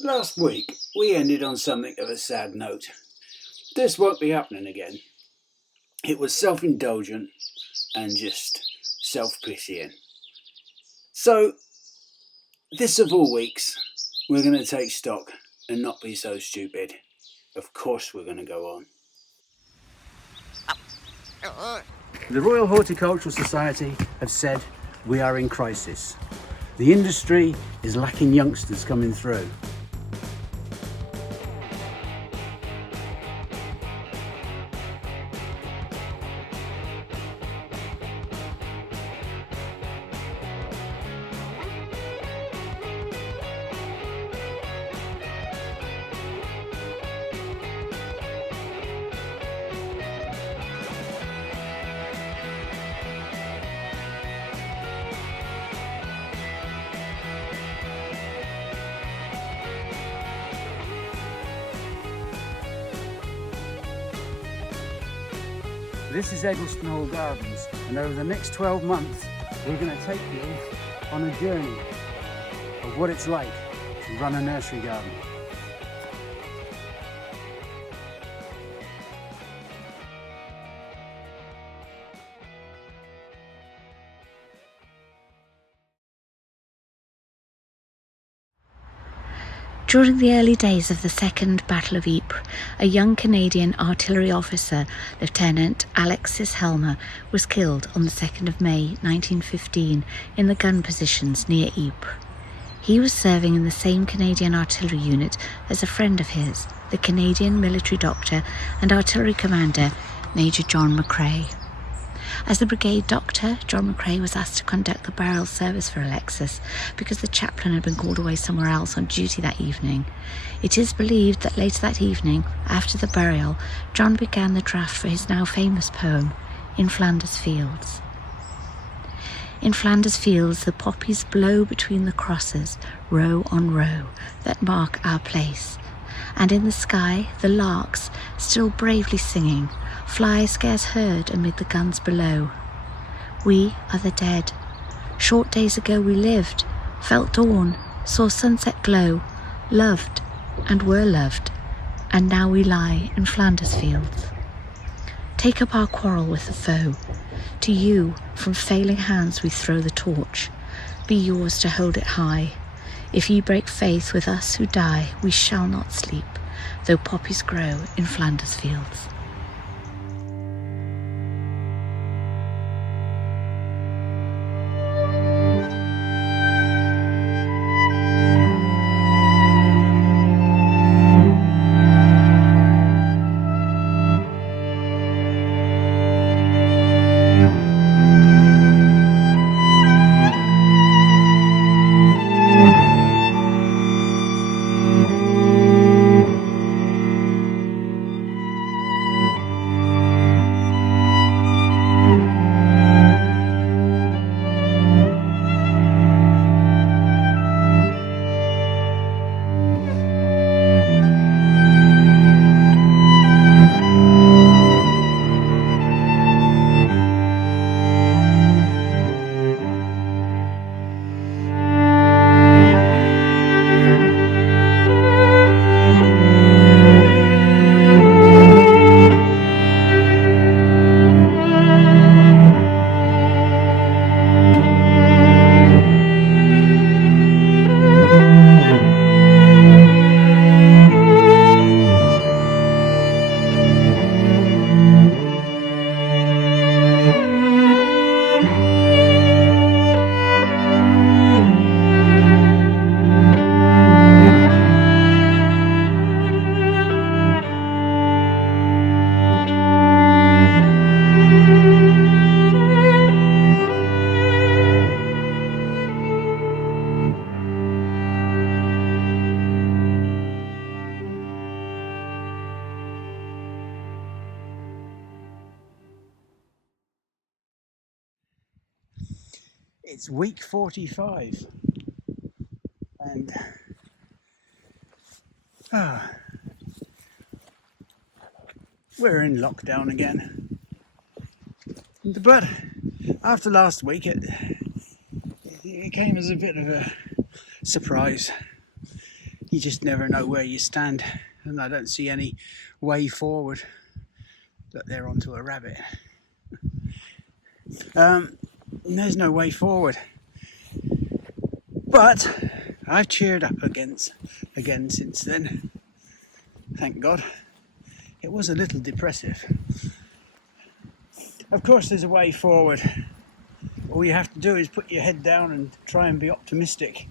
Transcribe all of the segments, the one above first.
Last week we ended on something of a sad note. This won't be happening again. It was self-indulgent and just self-pitying. So, this of all weeks, we're going to take stock and not be so stupid. Of course we're going to go on. The Royal Horticultural Society have said we are in crisis. The industry is lacking youngsters coming through. This is Eggleston Hall Gardens, and over the next 12 months we're going to take you on a journey of what it's like to run a nursery garden. During the early days of the Second Battle of Ypres, a young Canadian artillery officer, Lieutenant Alexis Helmer, was killed on the 2nd of May 1915 in the gun positions near Ypres. He was serving in the same Canadian artillery unit as a friend of his, the Canadian military doctor and artillery commander, Major John McCrae. As the brigade doctor, John McCrae was asked to conduct the burial service for Alexis because the chaplain had been called away somewhere else on duty that evening. It is believed that later that evening, after the burial, John began the draft for his now famous poem, In Flanders Fields. In Flanders Fields the poppies blow between the crosses, row on row, that mark our place. And in the sky the larks, still bravely singing, fly scarce heard amid the guns below. We are the dead. Short days ago we lived, felt dawn, saw sunset glow, loved and were loved, and now we lie in Flanders Fields. Take up our quarrel with the foe. To you from failing hands we throw the torch. Be yours to hold it high. If ye break faith with us who die, we shall not sleep, though poppies grow in Flanders Fields. It's week 45 and we're in lockdown again. But after last week it came as a bit of a surprise. You just never know where you stand, and I don't see any way forward. Look, they're onto a rabbit. There's no way forward. But I've cheered up again since then. Thank God. It was a little depressive. Of course there's a way forward. All you have to do is put your head down and try and be optimistic.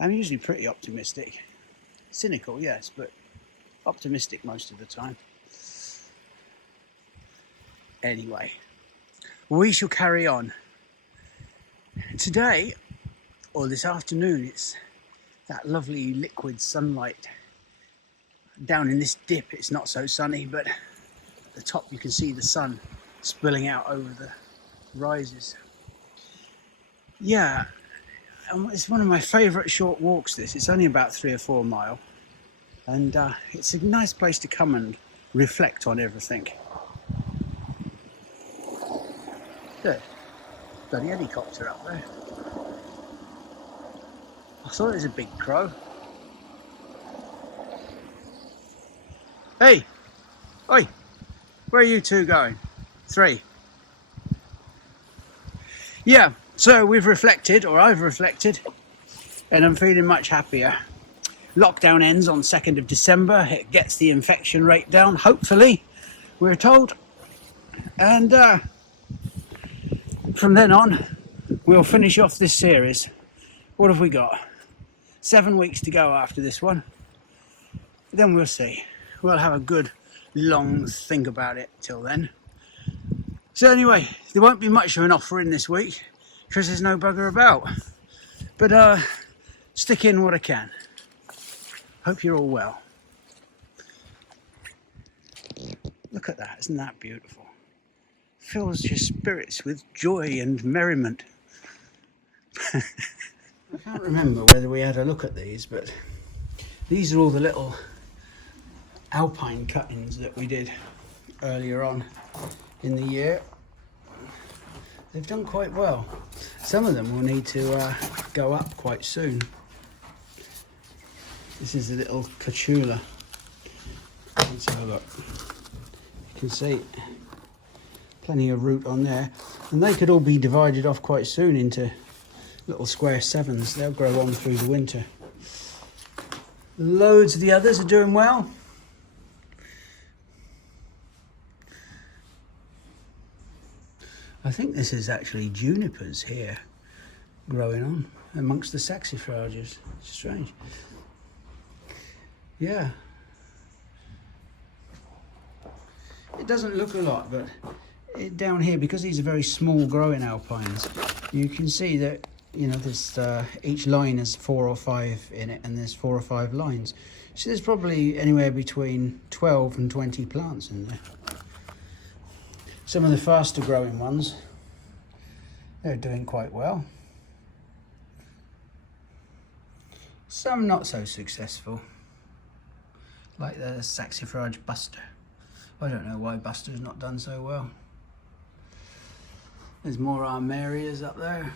I'm usually pretty optimistic. Cynical, yes, but optimistic most of the time. Anyway, we shall carry on. Today, or this afternoon, it's that lovely liquid sunlight. Down in this dip it's not so sunny, but at the top you can see the sun spilling out over the rises. Yeah, it's one of my favourite short walks this. It's only about 3 or 4 miles, and it's a nice place to come and reflect on everything. There, bloody helicopter up there. I thought it was a big crow. Hey! Oi! Where are you two going? 3. Yeah, so we've reflected, or I've reflected, and I'm feeling much happier. Lockdown ends on 2nd of December. It gets the infection rate down, hopefully, we're told. And from then on, we'll finish off this series. What have we got? 7 weeks to go after this one. Then we'll see. We'll have a good long think about it till then. So anyway, there won't be much of an offering this week because there's no bugger about. But stick in what I can. Hope you're all well. Look at that, isn't that beautiful? Fills your spirits with joy and merriment. I can't remember whether we had a look at these, but these are all the little alpine cuttings that we did earlier on in the year. They've done quite well. Some of them will need to go up quite soon. This is a little Corylus. Let's have a look. You can see plenty of root on there, and they could all be divided off quite soon into little square 7s. They'll grow on through the winter. Loads of the others are doing well. I think this is actually junipers here growing on amongst the saxifrages. It's strange. Yeah. It doesn't look a lot, but down here, because these are very small growing alpines, you can see that, you know, there's each line has 4 or 5 in it, and there's 4 or 5 lines. So there's probably anywhere between 12 and 20 plants in there. Some of the faster growing ones, they're doing quite well. Some not so successful, like the saxifrage Buster. I don't know why Buster's not done so well. There's more armarias up there.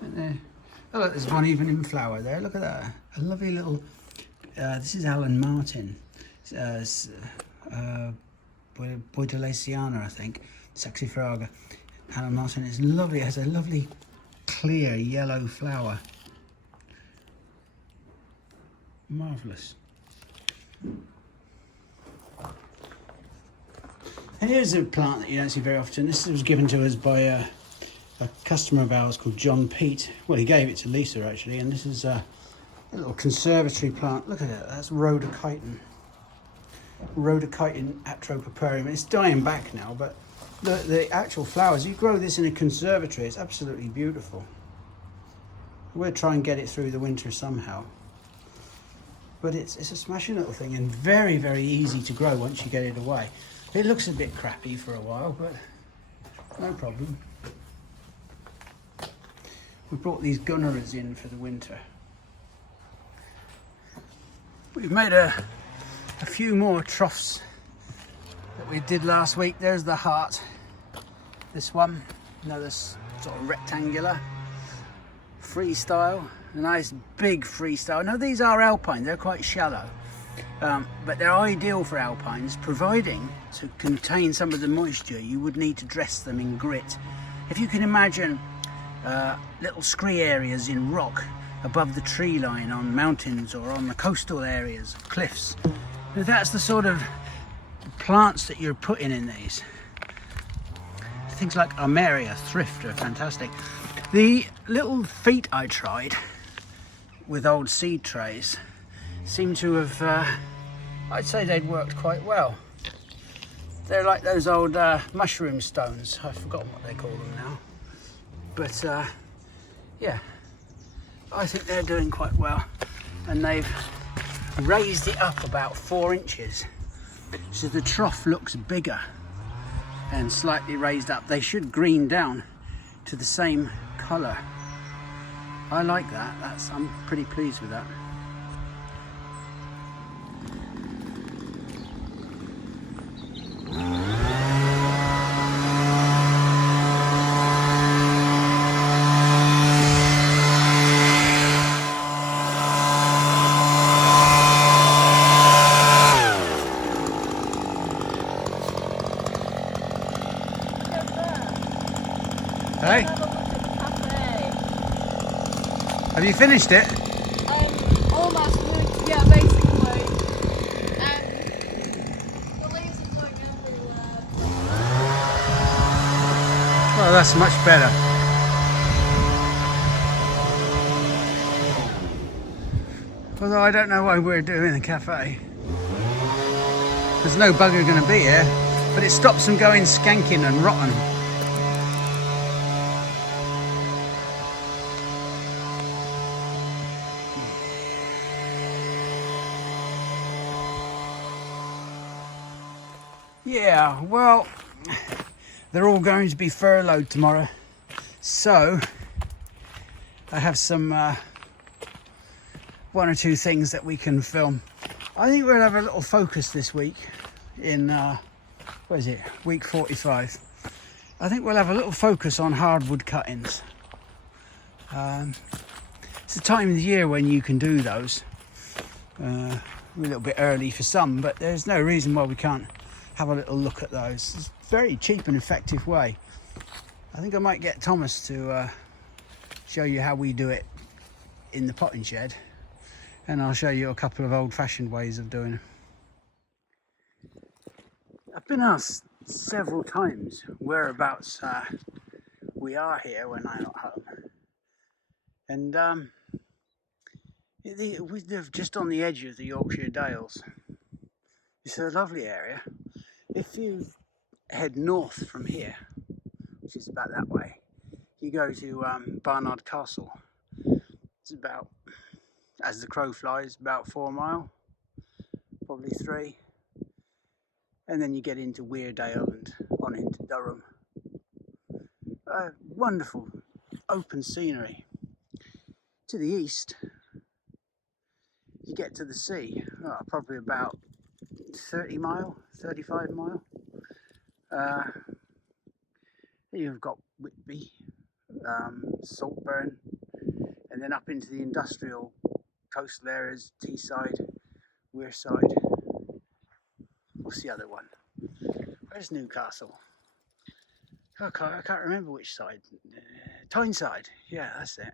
And there, oh look, there's one even in flower there. Look at that, a lovely little. This is Alan Martin, Boydelaceana, I think, Saxifraga. Alan Martin is lovely. It has a lovely clear yellow flower. Marvellous. And here's a plant that you don't see very often. This was given to us by a customer of ours called John Pete. Well, he gave it to Lisa actually, and this is a little conservatory plant. Look at it, that's Rhodochiton. Rhodochiton atropoparium. It's dying back now, but the actual flowers, you grow this in a conservatory, it's absolutely beautiful. We'll try and get it through the winter somehow. But it's a smashing little thing, and very, very easy to grow once you get it away. It looks a bit crappy for a while, but no problem. We brought these gunneras in for the winter. We've made a few more troughs that we did last week. There's the heart, this one. Another sort of rectangular freestyle, a nice big freestyle. Now these are alpine, they're quite shallow, but they're ideal for alpines, providing to contain some of the moisture you would need to dress them in grit. If you can imagine little scree areas in rock above the tree line on mountains or on the coastal areas of cliffs, that's the sort of plants that you're putting in these. Things like Aurea, thrift are fantastic. The little feet I tried with old seed trays seem to have, I'd say they'd worked quite well. They're like those old mushroom stones. I've forgotten what they call them now. But yeah, I think they're doing quite well. And they've raised it up about 4 inches. So the trough looks bigger and slightly raised up. They should green down to the same colour. I like that. I'm pretty pleased with that. Hey? Have you finished it? I'm almost moved, yeah, basically. And the leaves are going everywhere. Oh, that's much better. Although I don't know why we're doing a cafe. There's no bugger going to be here, but it stops them going skanking and rotten. Yeah, well, they're all going to be furloughed tomorrow, so I have some 1 or 2 things that we can film. I think we'll have a little focus this week in what is it, week 45. I think we'll have a little focus on hardwood cuttings. It's the time of the year when you can do those. A little bit early for some, but there's no reason why we can't have a little look at those. It's a very cheap and effective way. I think I might get Thomas to show you how we do it in the potting shed, and I'll show you a couple of old-fashioned ways of doing it. I've been asked several times whereabouts we are here when I'm not home, and we live just on the edge of the Yorkshire Dales. It's a lovely area. If you head north from here, which is about that way, you go to Barnard Castle. It's about, as the crow flies, about 4 miles, probably 3. And then you get into Weardale and on into Durham. Wonderful open scenery. To the east, you get to the sea, probably about 30 mile, 35 mile. You've got Whitby, Saltburn, and then up into the industrial coastal areas, Teesside, Wearside. What's the other one? Where's Newcastle? I can't remember which side. Tyneside, yeah, that's it.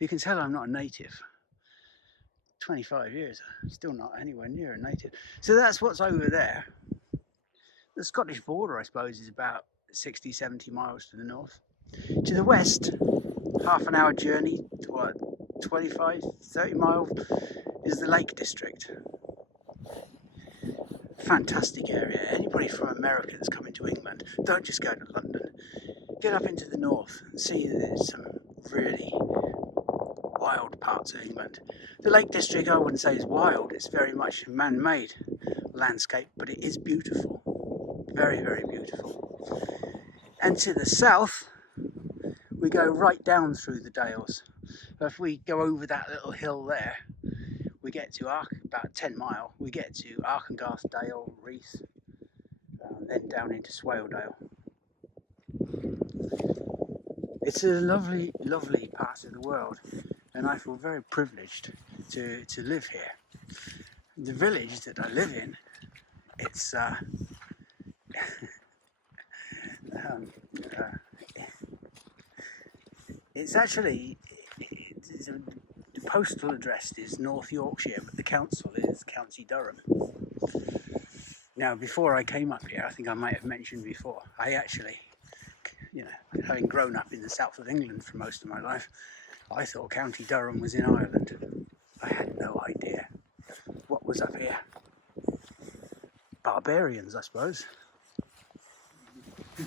You can tell I'm not a native. 25 years, still not anywhere near a native. So that's what's over there. The Scottish border, I suppose, is about 60, 70 miles to the north. To the west, half an hour journey to what, 25, 30 miles is the Lake District. Fantastic area. Anybody from America that's coming to England, don't just go to London. Get up into the north and see that there's some really wild parts of England. The Lake District, I wouldn't say is wild, it's very much man-made landscape, but it is beautiful. Very, very beautiful. And to the south, we go right down through the Dales. If we go over that little hill there, we get to about 10 mile, we get to Arkengarth Dale, Reith, then down into Swaledale. It's a lovely, lovely part of the world, and I feel very privileged to live here. The village that I live in, it's um, it's actually the postal address is North Yorkshire, but the council is County Durham. Now, before I came up here, I think I might have mentioned before, I actually, having grown up in the south of England for most of my life, I thought County Durham was in Ireland. I had no idea what was up here. Barbarians, I suppose. You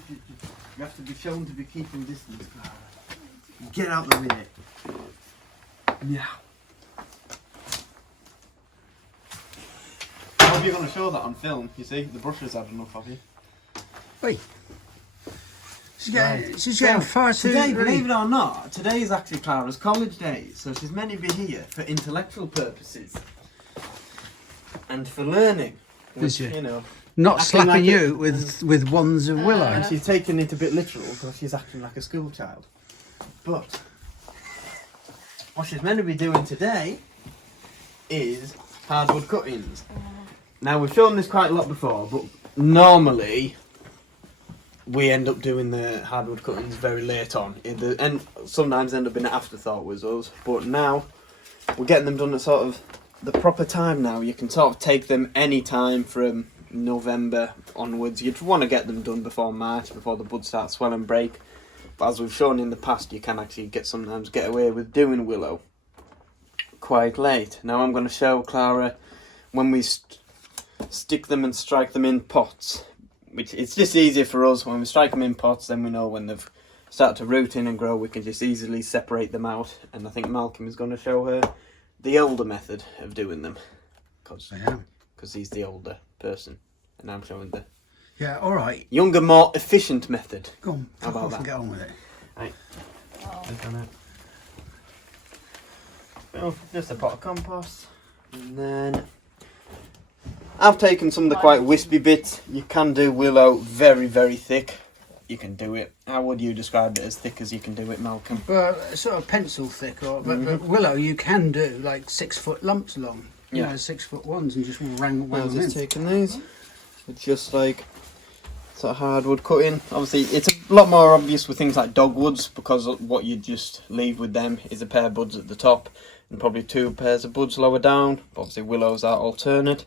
have to be shown to be keeping distance, Clara. Get out the way. Yeah. How are you going to show that on film? You see, the brush has had enough of you. Wait. She's getting far too... Today, believe it or not, today is actually Clara's college day, so she's meant to be here for intellectual purposes. And for learning. Which, you know... Not slapping like you with wands of willow. And she's taking it a bit literal because she's acting like a school child. But what she's meant to be doing today is hardwood cuttings. Now we've shown this quite a lot before, but normally we end up doing the hardwood cuttings very late on. And sometimes end up being an afterthought with us. But now we're getting them done at sort of the proper time now. You can sort of take them any time from November onwards. You'd want to get them done before March, before the buds start swell and break. But as we've shown in the past, you can actually sometimes get away with doing willow quite late. Now I'm going to show Clara when we stick them and strike them in pots. Which it's just easier for us when we strike them in pots. Then we know when they've started to root in and grow. We can just easily separate them out. And I think Malcolm is going to show her the older method of doing them. Because he's the older person, and I'm showing the younger, more efficient method. Go on, how about off that? And get on with it. Right. Just a pot of compost, and then I've taken some of the quite wispy bits. You can do willow very, very thick. You can do it. How would you describe it? As thick as you can do it, Malcolm? Well, sort of pencil thick, but willow you can do like 6 foot lumps long. You know, 6 foot ones, and just wrang them in. Just taking these. It's just like sort of hardwood cutting. Obviously, it's a lot more obvious with things like dogwoods because what you just leave with them is a pair of buds at the top and probably 2 pairs of buds lower down. Obviously, willows are alternate.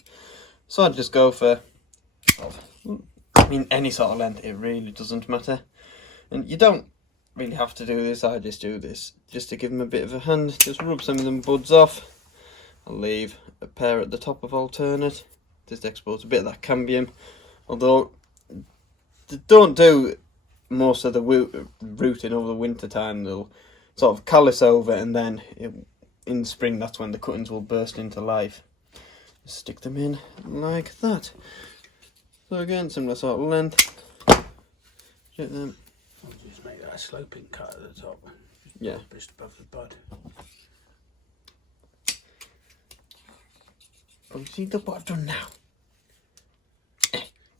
So I'd just go for, any sort of length. It really doesn't matter. And you don't really have to do this. I just do this just to give them a bit of a hand. Just rub some of them buds off. I'll leave a pair at the top of alternate. Just expose a bit of that cambium. Although, don't do most of the rooting over the winter time. They'll sort of callus over, and then in spring that's when the cuttings will burst into life. Just stick them in like that. So again, similar sort of length. Get them. I'll just make that a sloping cut at the top. Yeah. Just above the bud. Oh, see what I've done now?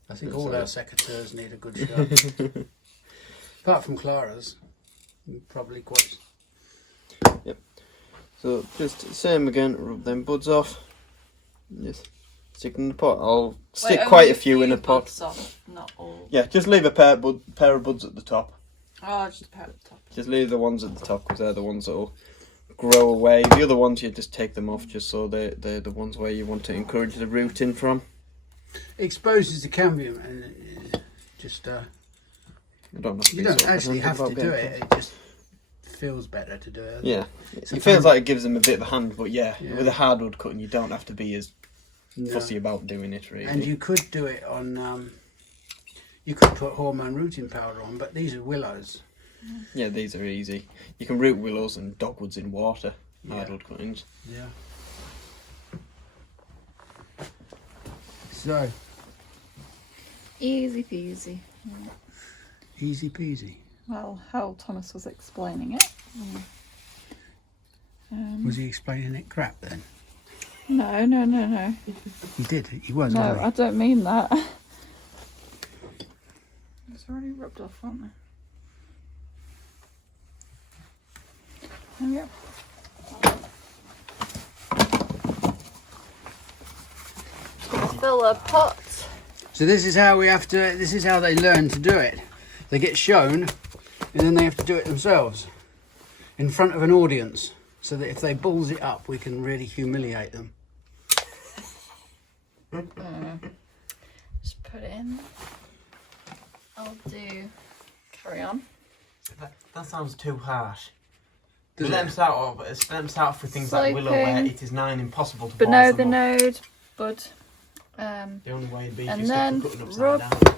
I think all our secateurs need a good shot. Apart from Clara's, probably quite. Yep. So just same again, rub them buds off. Just stick them in the pot. I'll stick quite a few in a pot. Off, not all. Yeah, just leave a pair of buds at the top. Oh, just a pair at the top. Just leave the ones at the top because they're the ones that'll grow away. The other ones you just take them off just so they're the ones where you want to encourage the rooting from. Exposes the cambium and just You don't actually have to do it. It just feels better to do it. Yeah, it feels like it gives them a bit of a hand, but yeah, with a hardwood cutting you don't have to be as fussy about doing it really. And you could do it on. You could put hormone rooting powder on, but these are willows. Yeah, these are easy. You can root willows and dogwoods in water, hardwood cuttings. Yeah. So. Easy peasy. Easy peasy. Well, how Thomas was explaining it. Was he explaining it crap then? No. He did. He was. No, Wasn't he? I don't mean that. It's already rubbed off, aren't they? There we go. Fill a pot. So this is how we have to, this is how they learn to do it. They get shown and then they have to do it themselves in front of an audience, so that if they balls it up we can really humiliate them. Just put it in. I'll do, carry on. That sounds too harsh. Does Let it? them start off with things like willow, where Sloping. it is nigh impossible to But balls no, them the up. node, bud. The only way would be if And you stop then them cutting upside rub. down.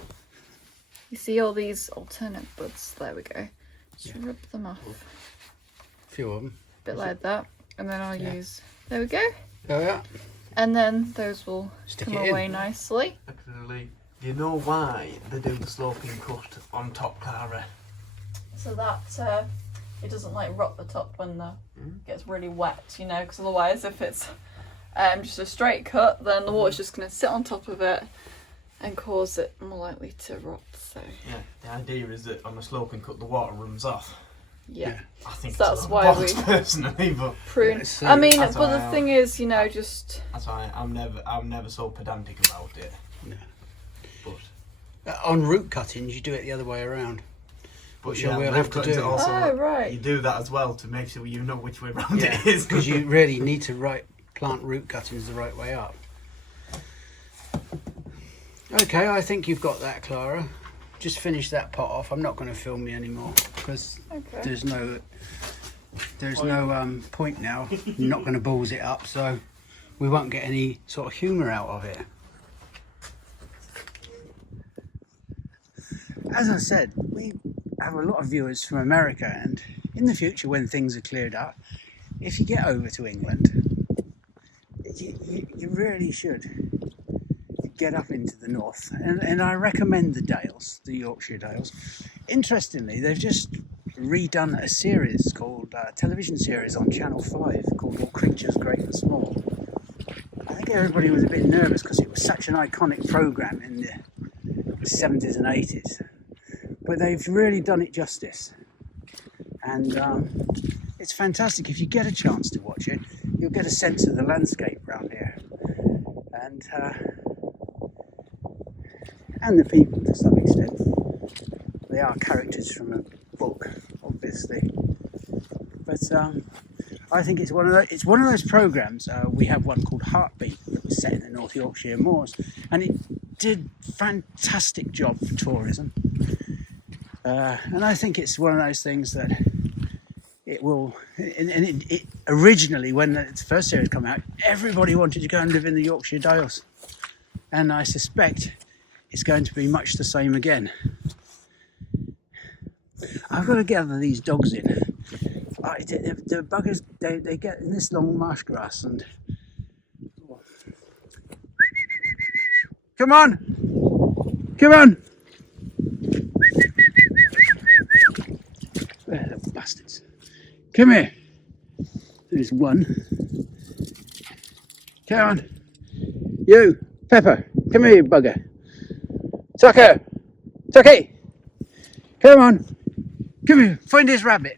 You see all these alternate buds? There we go. Just rub them off. A few of them. A bit like that. And then I'll use, there we go. Oh yeah. And then those will Stick come it in. away nicely. Actually, do you know why they do the sloping cut on top, Clara? So that it doesn't like rot the top when the gets really wet, you know, because otherwise if it's just a straight cut, then the water's just going to sit on top of it and cause it more likely to rot. So Yeah, the idea is that on a sloping cut the water runs off. yeah. I think So it's that's a why lot of bollocks, personally, but Prune. Yeah, so I mean, that's but why the thing is, you know, just that's why I'm never so pedantic about it. No. But On root cuttings you do it the other way around. Which yeah, we'll have to cuttings do. are also, Oh, right. You do that as well to make sure you know which way round Yeah, it is. because you really need to plant root cuttings the right way up. Okay, I think you've got that, Clara. Just finish that pot off. I'm not going to film you anymore because okay. there's no point now. You're not going to balls it up, so we won't get any sort of humour out of it. As I said, we have a lot of viewers from America, and in the future when things are cleared up, if you get over to England, you really should get up into the north, and I recommend the Dales, the Yorkshire Dales. Interestingly, they've just redone a series called television series on Channel 5 called All Creatures Great and Small. I think everybody was a bit nervous because it was such an iconic programme in the 70s and 80s, but they've really done it justice, and it's fantastic. If you get a chance to watch it, you'll get a sense of the landscape around here, and the people to some extent. They are characters from a book, obviously, but I think it's one of those programmes. We have one called Heartbeat that was set in the North Yorkshire moors, and it did fantastic job for tourism. And I think it's one of those things that it will. And it originally, when the first series came out, everybody wanted to go and live in the Yorkshire Dales, and I suspect it's going to be much the same again. I've got to gather these dogs in. The buggers, they get in this long marsh grass and... Come on! Come on! There, little bastards. Come here. There's one. Come on. You, Pepper, come here, you bugger. Tucker! Tucky! Come on! Come here, find this rabbit.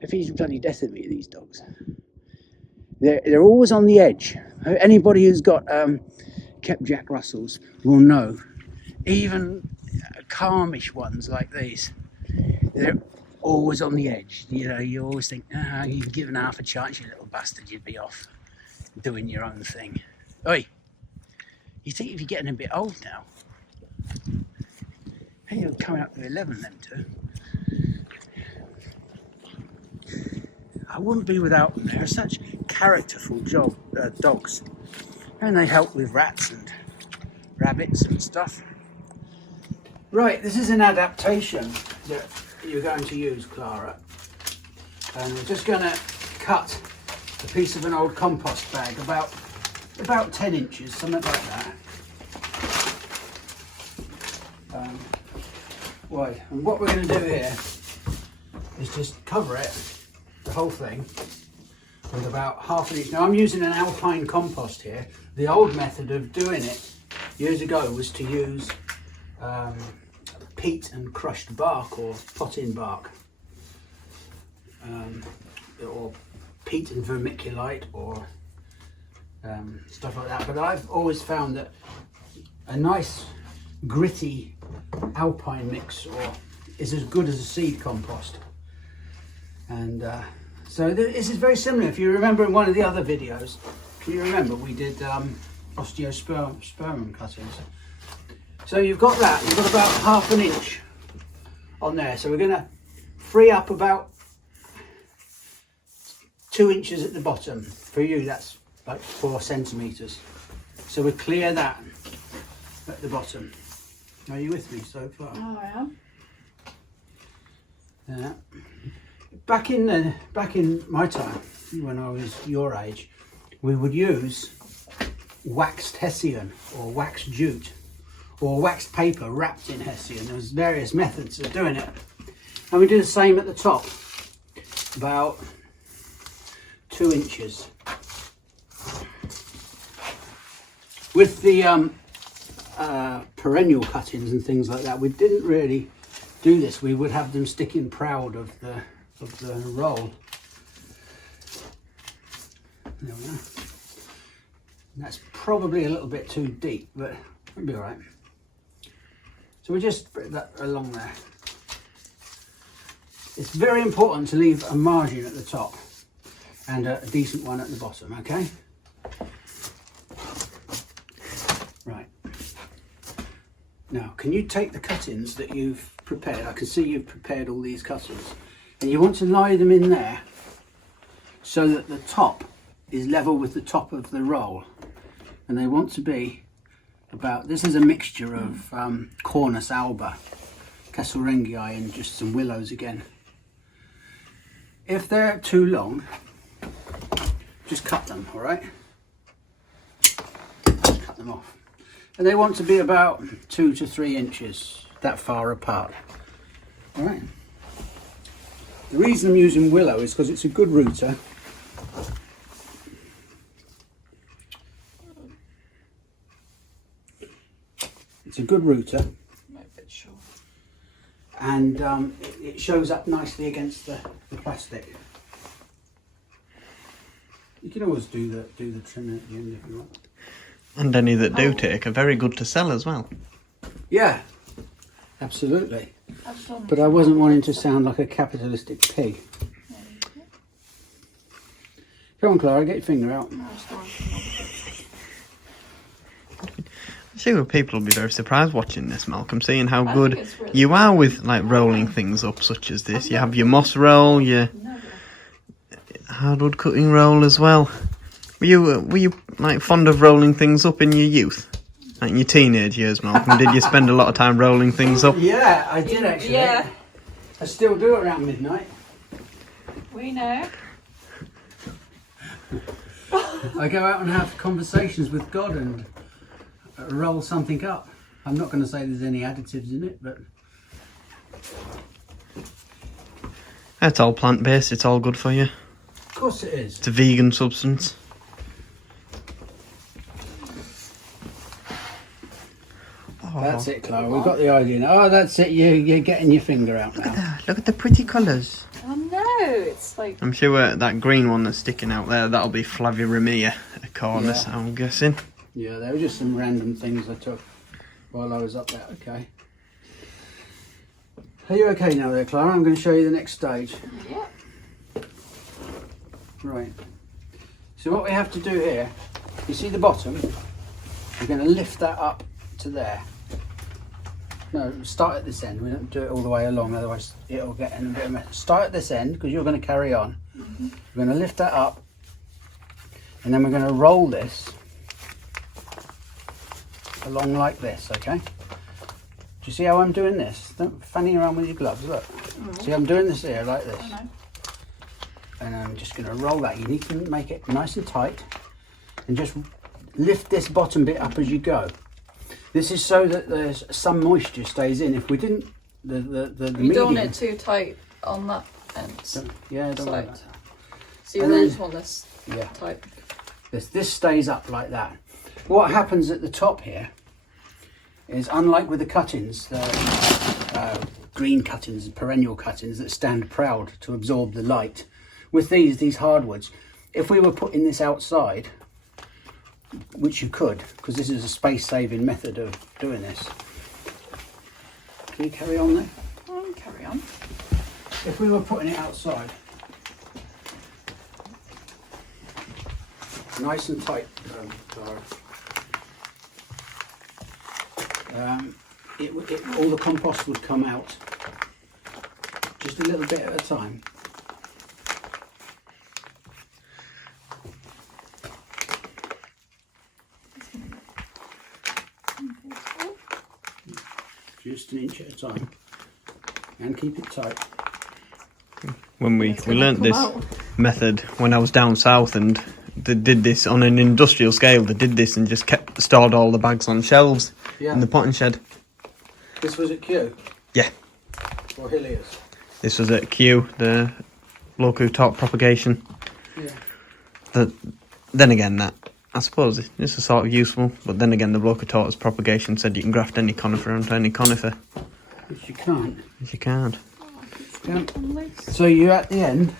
If he's bloody death of me, these dogs. They're always on the edge. Anybody who's got kept Jack Russells will know. Even calmish ones like these, they're always on the edge. You know, you always think, you've given half a chance, you little bastard, you'd be off doing your own thing. Oi! You think if you're getting a bit old now? Hey, you're coming up to 11, them two. I wouldn't be without them. They're such characterful dogs, and they help with rats and rabbits and stuff. Right, this is an adaptation that you're going to use, Clara, and we're just going to cut a piece of an old compost bag about 10 inches, something like that. Right, and what we're going to do here is just cover it, the whole thing, with about half an inch. Now I'm using an alpine compost here. The old method of doing it years ago was to use peat and crushed bark or potting bark, or peat and vermiculite or stuff like that. But I've always found that a nice gritty alpine mix is as good as a seed compost. And so this is very similar. If you remember in one of the other videos, can you remember we did osteospermum cuttings? So you've got that, you've got about 1/2 inch on there. So we're going to free up about 2 inches at the bottom. For you, that's like 4 centimetres. So we clear that at the bottom. Are you with me so far? Oh, I am. Yeah. Back in my time, when I was your age, we would use waxed hessian or waxed jute or waxed paper wrapped in hessian. There was various methods of doing it, and we do the same at the top, about 2 inches. With the perennial cuttings and things like that, we didn't really do this. We would have them sticking proud of the roll. There we are. That's probably a little bit too deep, but it'll be all right. So we just put that along there. It's very important to leave a margin at the top and a decent one at the bottom, okay? Right. Now, can you take the cuttings that you've prepared? I can see you've prepared all these cuttings. And you want to lie them in there so that the top is level with the top of the roll. And they want to be about, this is a mixture of Cornus alba, Castleringi, and just some willows again. If they're too long, just cut them, all right? Just cut them off. And they want to be about 2 to 3 inches, that far apart, all right? The reason I'm using willow is because it's a good rooter. It's a good rooter. And it shows up nicely against the plastic. You can always do the trim at the end if you want. And any that do take are very good to sell as well. Yeah, absolutely. But I wasn't wanting to sound like a capitalistic pig. Come on, Clara, get your finger out. I'm sure people will be very surprised watching this, Malcolm, seeing how good you are with like rolling things up such as this. You have your moss roll, your hardwood cutting roll as well. Were you like fond of rolling things up in your youth? Like in your teenage years, Malcolm? Did you spend a lot of time rolling things up? Yeah, I did actually. Yeah. I still do it around midnight. We know. I go out and have conversations with God and roll something up. I'm not going to say there's any additives in it, but It's all plant-based, it's all good for you. Of course it is. It's a vegan substance. That's it, Clara. We've got the idea now. Oh, that's it. You're getting your finger out now. Look at that. Look at the pretty colours. Oh no, it's like... I'm sure that green one that's sticking out there, that'll be Flaviramia Corylus, Yeah. I'm guessing. Yeah, they were just some random things I took while I was up there. Okay. Are you okay now there, Clara? I'm going to show you the next stage. Yeah. Right. So what we have to do here, you see the bottom? We're going to lift that up to there. No, start at this end. We don't do it all the way along, otherwise it'll get in a bit of a mess. Start at this end, because you're going to carry on. Mm-hmm. We're going to lift that up, and then we're going to roll this along like this, okay? Do you see how I'm doing this? Don't fanny around with your gloves, look. Mm-hmm. See, I'm doing this here, like this. I know. And I'm just going to roll that. You need to make it nice and tight, and just lift this bottom bit up as you go. This is so that there's some moisture stays in. If we didn't, the You medium, don't want it too tight on that end. don't worry about Side. that. So you And really then- just want this Yeah, tight. this stays up like that. What happens at the top here is, unlike with the cuttings, green cuttings, perennial cuttings that stand proud to absorb the light. With these hardwoods, if we were putting this outside, which you could, because this is a space-saving method of doing this. Can you carry on there? Carry on. If we were putting it outside, nice and tight, Clara, all the compost would come out just a little bit at a time. Just an inch at a time, and keep it tight. When we learnt this method when I was down south, and they did this on an industrial scale. They did this and just stored all the bags on shelves in the potting shed. This was at Kew? Yeah. Or Hilliers? This was at Kew, the bloke who taught propagation. Yeah. Then again, that I suppose it's a sort of useful, but then again, the bloke who taught us propagation said you can graft any conifer onto any conifer. Which you can't. Which you can't. So you're at the end.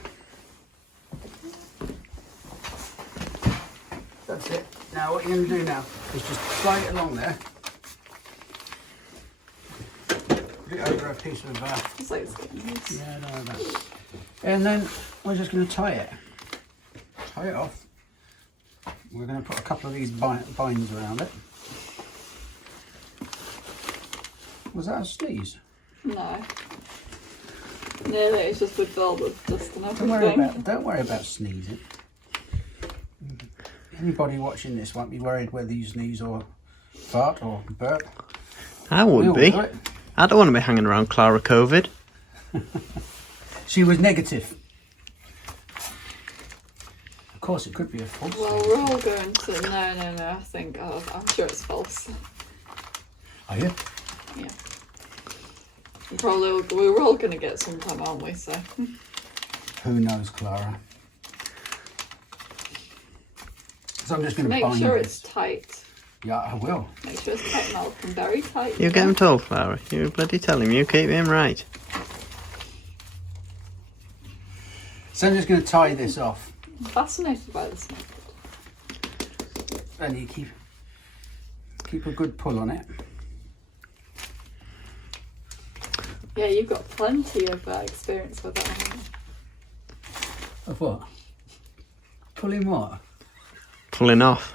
That's it. Now what you're going to do now is just slide it along there. Put it over a piece of... It's like it's getting loose. Yeah, don't worry about it. And then we're just going to tie it. Tie it off. We're going to put a couple of these binds around it. Was that a sneeze? No. Nearly, it's just with all the dust and everything. Don't worry about sneezing. Anybody watching this won't be worried whether you sneeze or fart or burp. I would be. I don't want to be hanging around Clara COVID. She was negative. Of course, it could be a false. Well, we're all going to... No, I think... I'm sure it's false. Are you? Yeah. We're all going to get some time, aren't we? So. Who knows, Clara? So I'm just going to make bind sure this. It's tight. Yeah, I will. Make sure it's tight, Malcolm. Very tight. You get him told, Clara. You bloody tell him. You keep him right. So I'm just going to tie this off. I'm fascinated by this method. And you keep a good pull on it. Yeah, you've got plenty of experience with that, haven't you? Of what? Pulling what? Pulling off.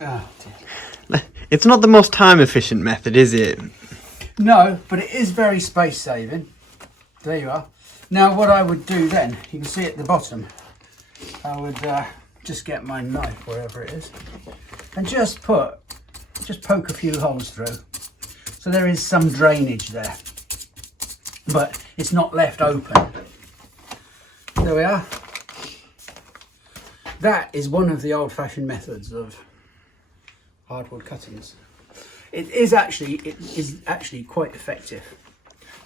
Oh, dear. It's not the most time efficient method, is it? No, but it is very space saving. There you are. Now what I would do then, you can see at the bottom, I would just get my knife, wherever it is, and just poke a few holes through. So there is some drainage there, but it's not left open. There we are. That is one of the old-fashioned methods of hardwood cuttings. It is actually quite effective.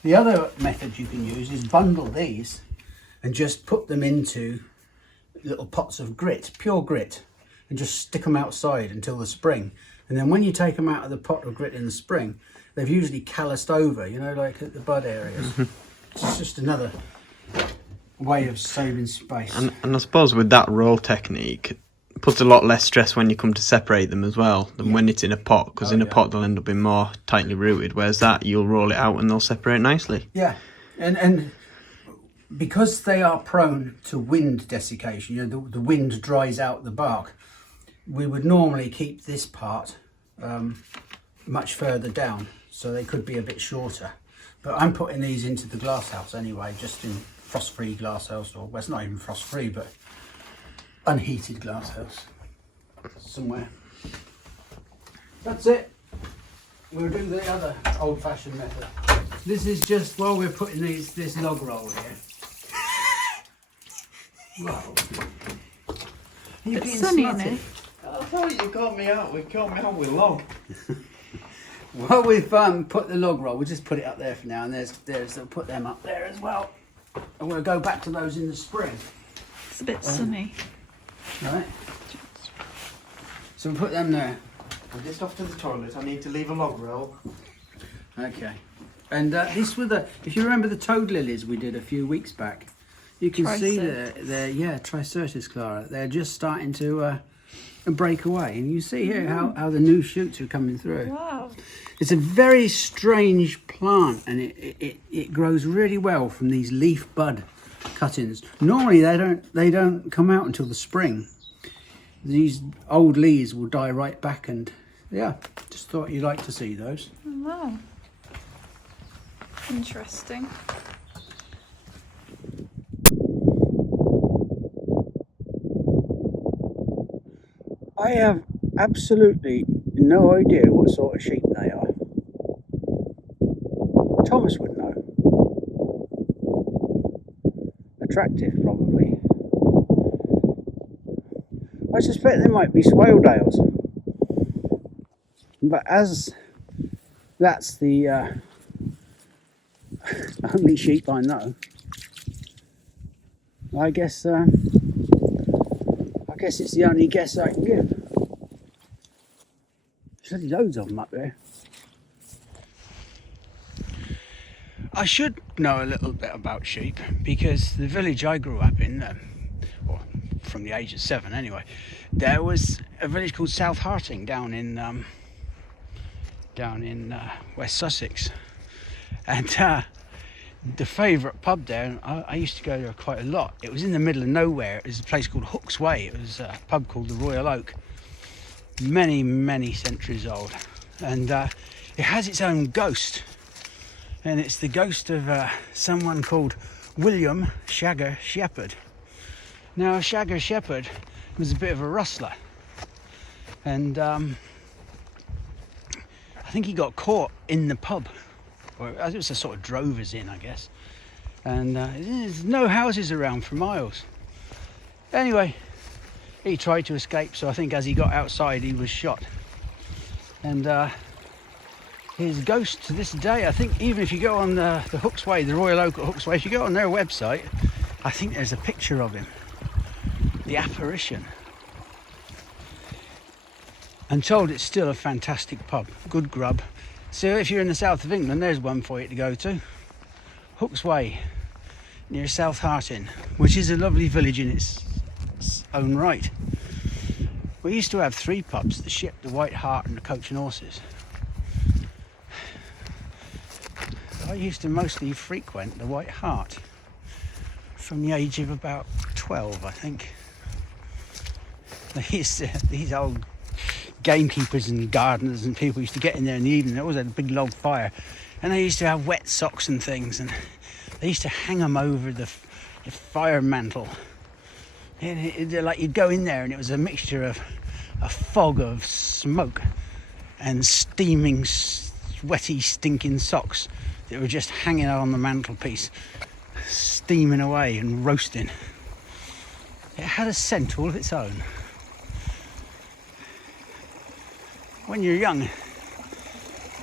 The other method you can use is bundle these and just put them into little pots of grit, pure grit, and just stick them outside until the spring. And then when you take them out of the pot of grit in the spring, they've usually calloused over, you know, like at the bud areas. It's just another way of saving space. And I suppose with that roll technique, it puts a lot less stress when you come to separate them as well than when it's in a pot, because in a pot they'll end up being more tightly rooted, whereas that you'll roll it out and they'll separate nicely. Yeah, and because they are prone to wind desiccation, you know, the wind dries out the bark, we would normally keep this part much further down, so they could be a bit shorter. But I'm putting these into the glass house anyway, just in frost-free glass house, or well, it's not even frost-free, but unheated glass house somewhere. That's it. We'll do the other old-fashioned method. This is just while we're putting this log roll here. Whoa. Are you being sunny, smutty? isn't it? I thought you called me out. We called me out with log. While we've put the log roll, we'll just put it up there for now, and we'll put them up there as well. And we'll go back to those in the spring. It's a bit sunny. Right. So we'll put them there. I'm just off to the toilet. I need to leave a log roll. Okay. And these were if you remember the toad lilies we did a few weeks back, you can see they're Tricertis, Clara. They're just starting to break away, and you see here how the new shoots are coming through. Wow. It's a very strange plant, and it grows really well from these leaf bud cuttings. Normally they don't come out until the spring. These old leaves will die right back, and yeah, just thought you'd like to see those. Wow. Interesting. I have absolutely no idea what sort of sheep they are. Thomas would know. Attractive, probably. I suspect they might be Swaledales. But as that's the only sheep I know, I guess it's the only guess I can give. There's loads of them up there. I should know a little bit about sheep because the village I grew up in, or from the age of 7 anyway, there was a village called South Harting down in West Sussex, and the favourite pub there, I used to go there quite a lot. It was in the middle of nowhere. It was a place called Hook's Way. It was a pub called the Royal Oak, many centuries old, and it has its own ghost, and it's the ghost of someone called William Shagger Shepherd. Now, Shagger Shepherd was a bit of a rustler, and I think he got caught in the pub, or it was a sort of drovers in, I guess, and there's no houses around for miles. Anyway, he tried to escape, so I think as he got outside he was shot, and his ghost to this day, I think even if you go on the Hook's Way, the Royal Oak at Hook's Way, if you go on their website, I think there's a picture of him, the apparition. I'm told it's still a fantastic pub, good grub. So if you're in the south of England, there's one for you to go to. Hook's Way, near South Harting, which is a lovely village in its own right. We used to have 3 pubs, the Ship, the White Hart and the Coach and Horses. I used to mostly frequent the White Hart from the age of about 12, I think. These old gamekeepers and gardeners and people used to get in there in the evening. They always had a big log fire, and they used to have wet socks and things, and they used to hang them over the fire mantle. And like you'd go in there and it was a mixture of a fog of smoke and steaming, sweaty, stinking socks that were just hanging out on the mantelpiece, steaming away and roasting. It had a scent all of its own. When you're young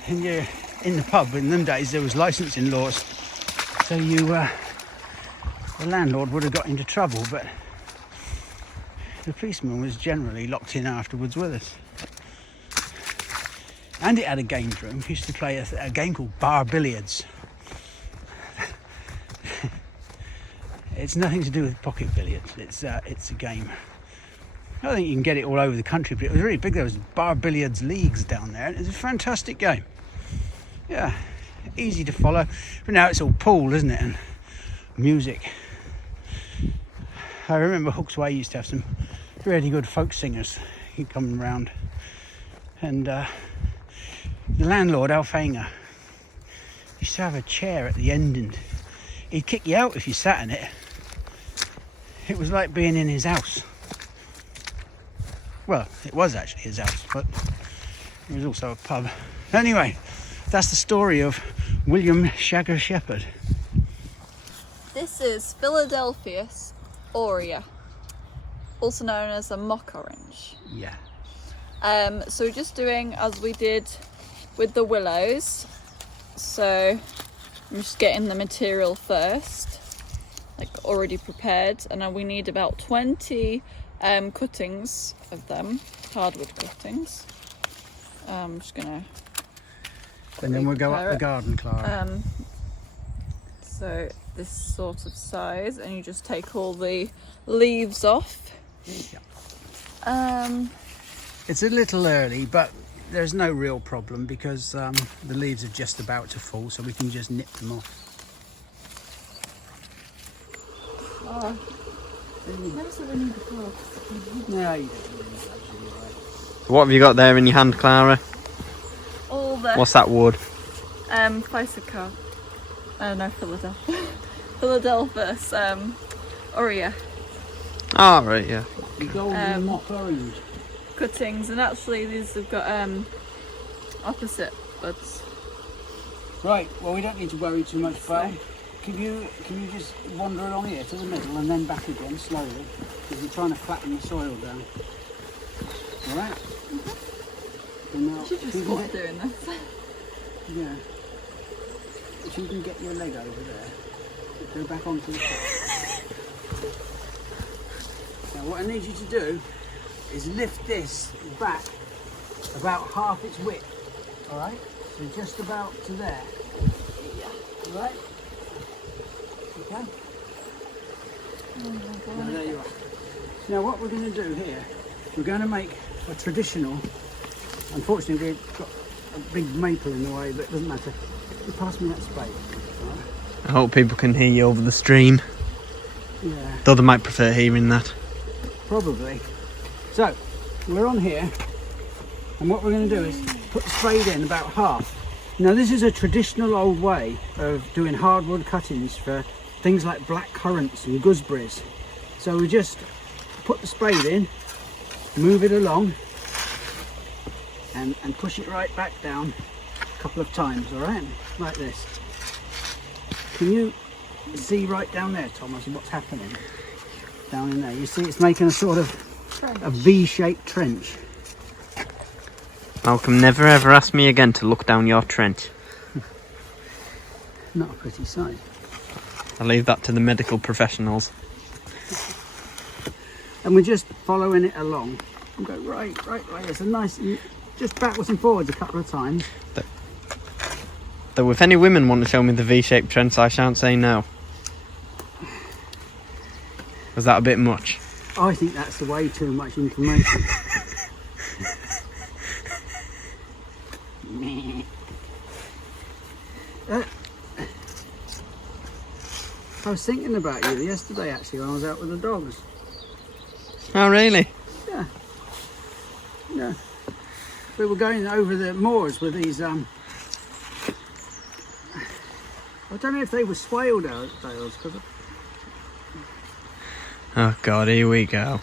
and you're in the pub, in them days there was licensing laws, so the landlord would have got into trouble, but the policeman was generally locked in afterwards with us. And it had a games room. We used to play a game called bar billiards. It's nothing to do with pocket billiards. It's a game. I don't think you can get it all over the country, but it was really big. There was bar billiards leagues down there, and it was a fantastic game. Yeah, easy to follow. But now it's all pool, isn't it? And music. I remember Hook's Way used to have some really good folk singers coming round, and the landlord, Alfanger, used to have a chair at the end, and he'd kick you out if you sat in it. It was like being in his house. Well, it was actually his house, but it was also a pub. Anyway, that's the story of William Shagger Shepherd. This is Philadelphus Aurea, also known as a mock orange. Yeah. So we're just doing as we did with the willows. So I'm just getting the material first, like already prepared, and then we need about 20 cuttings of them, hardwood cuttings. I'm just gonna And then we'll go up the garden, Clara. So this sort of size, and you just take all the leaves off. It's a little early, but there's no real problem because the leaves are just about to fall, so we can just nip them off. Oh, never said I need the gloves. No, you don't need that. What have you got there in your hand, Clara? All the What's that wood? Philosophus. No, Philadelphus. Philadelphus. Aurea. Oh, right, yeah. The golden mock orange. Cuttings, and actually these have got opposite buds. Right, well we don't need to worry too much about it. Can you just wander along here to the middle and then back again slowly? Because we're trying to flatten the soil down. Alright? And now, I should just stop doing this. Yeah. If you can get your leg over there, go back onto the top. Now what I need you to do is lift this back about half its width. Alright? So just about to there. Yeah. Alright? Okay? Oh my God. Now, there you are. Now what we're going to do here, we're going to make a traditional, unfortunately we've got a big maple in the way, but it doesn't matter. You pass me that spade. Right. I hope people can hear you over the stream. Yeah. Though they might prefer hearing that. Probably. So, we're on here, and what we're going to do is put the spade in about half. Now this is a traditional old way of doing hardwood cuttings for things like black currants and gooseberries. So we just put the spade in, move it along, and push it right back down a couple of times, alright? Like this. Can you see right down there, Thomas, what's happening? Down in there. You see it's making a sort of a V-shaped trench. Malcolm, never ever ask me again to look down your trench. Not a pretty sight. I'll leave that to the medical professionals. And we're just following it along. And go right. It's a nice, just backwards and forwards a couple of times. Though if any women want to show me the V-shaped trench, I shan't say no. Was that a bit much? I think that's way too much information. I was thinking about you yesterday actually when I was out with the dogs. Oh, really? Yeah. Yeah. We were going over the moors with these, I don't know if they were swale tails, because Oh God, here we go.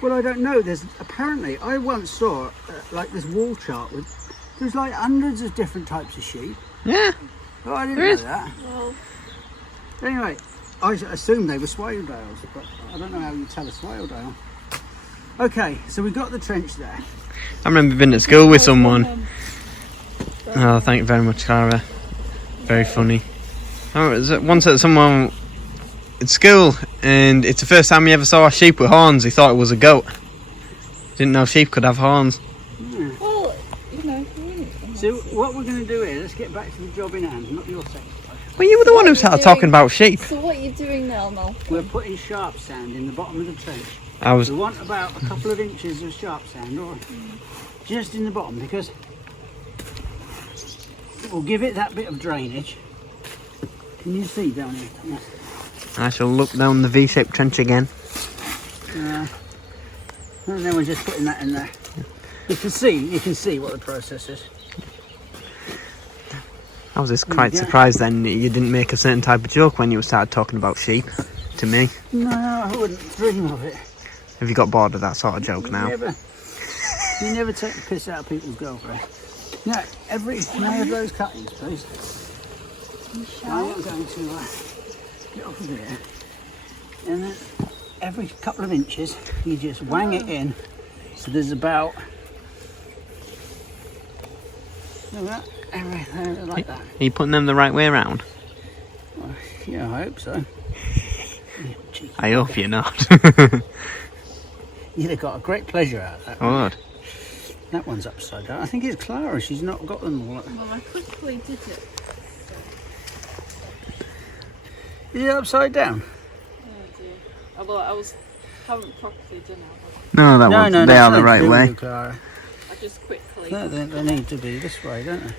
well, I don't know. There's apparently I once saw like this wall chart with there's like hundreds of different types of sheep. Yeah. Oh, I didn't There know is. that. Well, Anyway, I assumed they were swale tails, but I don't know how you tell a swale tail. Okay, so we've got the trench there. I remember being at school with someone. Oh, thank you very much, Clara. Very funny. I was once at someone at school, and it's the first time he ever saw a sheep with horns. He thought it was a goat. Didn't know sheep could have horns. well, you know. So what we're going to do here, let's get back to the job in hand, not your section. Well, you were the one who started talking about sheep. So what are you doing now, Mel? We're putting sharp sand in the bottom of the trench. I was. We want about a couple of inches of sharp sand, or just in the bottom, because it will give it that bit of drainage. Can you see down here, Thomas? I shall look down the V-shaped trench again. And then we're just putting that in there. You can see what the process is. I was just quite surprised then you didn't make a certain type of joke when you started talking about sheep to me. No, I wouldn't dream of it. Have you got bored of that sort of joke now? You never take the piss out of people's girlfriend. Now, can I have those cuttings, please? I'm going to get off of here. And then every couple of inches, you just wang it in. So there's about like that. Are you putting them the right way around? Yeah, I hope so. I hope you're not. You'd have got a great pleasure out of that. I would. That one's upside down. I think it's Clara. She's not got them all. Well, I quickly did it. Is it upside down? Oh dear. Although haven't properly done it. No, that one. They are the right way. Clara. I just quickly. No, they need to be this way, don't they?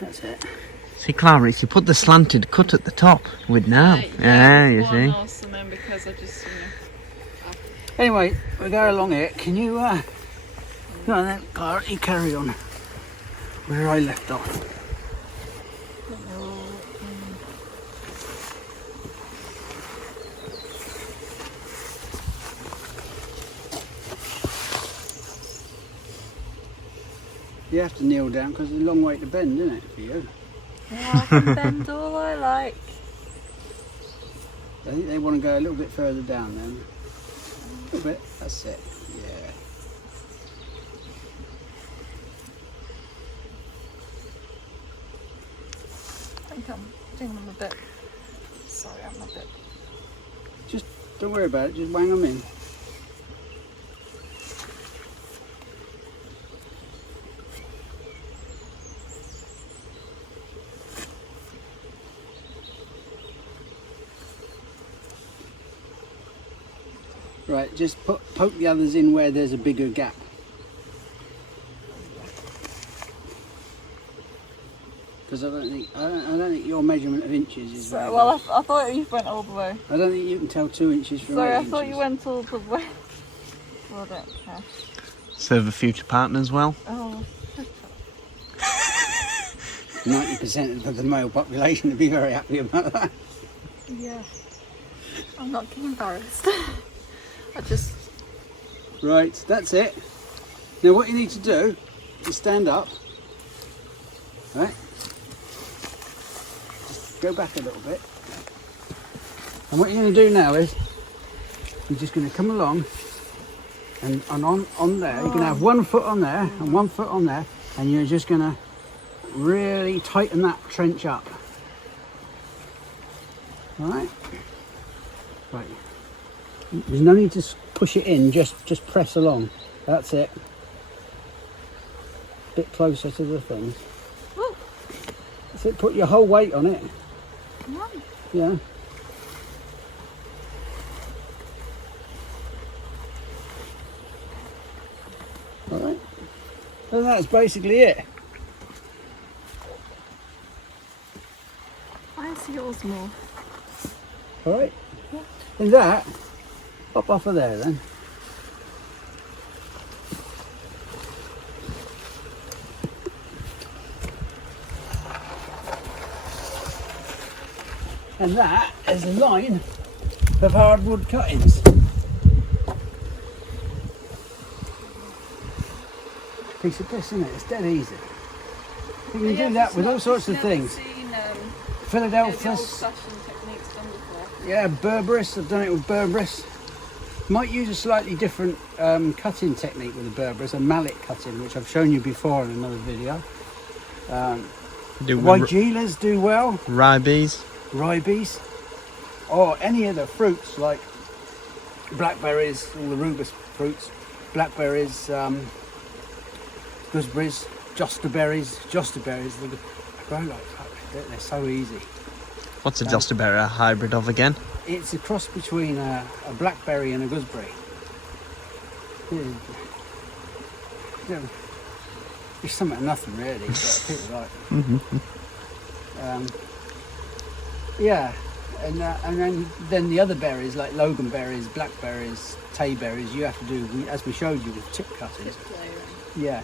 That's it. See, Clarice, you put the slanted cut at the top with now. Yeah, you see. Else, and then because I just, Anyway, we go along here. Can you, go on then, Clara, you carry on where I left off. You have to kneel down because it's a long way to bend, isn't it, for you? Yeah, I can bend all I like. I think they want to go a little bit further down then. A little bit, that's it, yeah. I think I'm a bit, sorry, I'm a bit. Just don't worry about it, just wang them in. Right, just poke the others in where there's a bigger gap. Because I don't think your measurement of inches is very Well, good. I thought you went all the way. I don't think you can tell 2 inches from 8 Sorry, I inches. thought you went all the way. Well, I don't care. Serve a future partners well. Oh. 90% of the male population would be very happy about that. Yeah. I'm not getting embarrassed. I just... Right, that's it. Now what you need to do is stand up. Right? Just go back a little bit. And what you're going to do now is you're just going to come along and on there, you're going to have 1 foot on there and 1 foot on there, and you're just going to really tighten that trench up. Alright? Right. There's no need to push it in, just press along. That's it. Bit closer to the thing. Ooh. That's it, put your whole weight on it. Come on. Yeah. Alright. And that's basically it. I see yours more. Alright. And that, hop off of there then. And that is a line of hardwood cuttings. Piece of piss, isn't it? It's dead easy. You can do that with all sorts of things. Philadelphus. Yeah, Berberis. I've done it with Berberis. Might use a slightly different cutting technique with the Berberis, a mallet cutting, which I've shown you before in another video. White Gilas do well. Ribes, or any of the fruits like blackberries, all the rubus fruits, blackberries, gooseberries, josterberries, they grow like that. They're so easy. What's a josterberry a hybrid of again? It's a cross between a blackberry and a gooseberry. It's something of nothing really, but people like them. Yeah, and then the other berries like loganberries, blackberries, tayberries, you have to do, as we showed you, with tip cuttings. Yeah,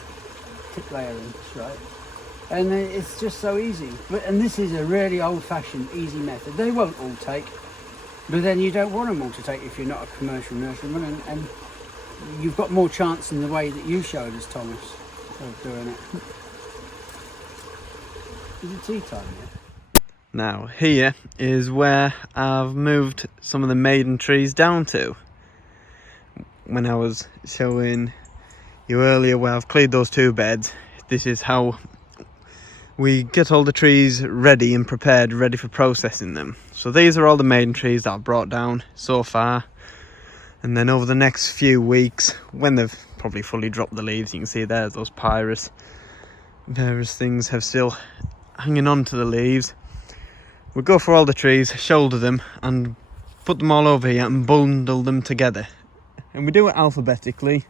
tip layering, that's right. And it's just so easy. And this is a really old-fashioned, easy method. They won't all take, but then you don't want them all to take if you're not a commercial nurseryman, and you've got more chance in the way that you showed us, Thomas, of doing it. Is it tea time yet? Now here is where I've moved some of the maiden trees down to. When I was showing you earlier where I've cleared those 2 beds, this is how we get all the trees ready and prepared, ready for processing them. So these are all the maiden trees that I've brought down so far. And then over the next few weeks, when they've probably fully dropped the leaves, you can see there those pyrus, various things have still hanging on to the leaves. We'll go for all the trees, shoulder them and put them all over here and bundle them together. And we do it alphabetically,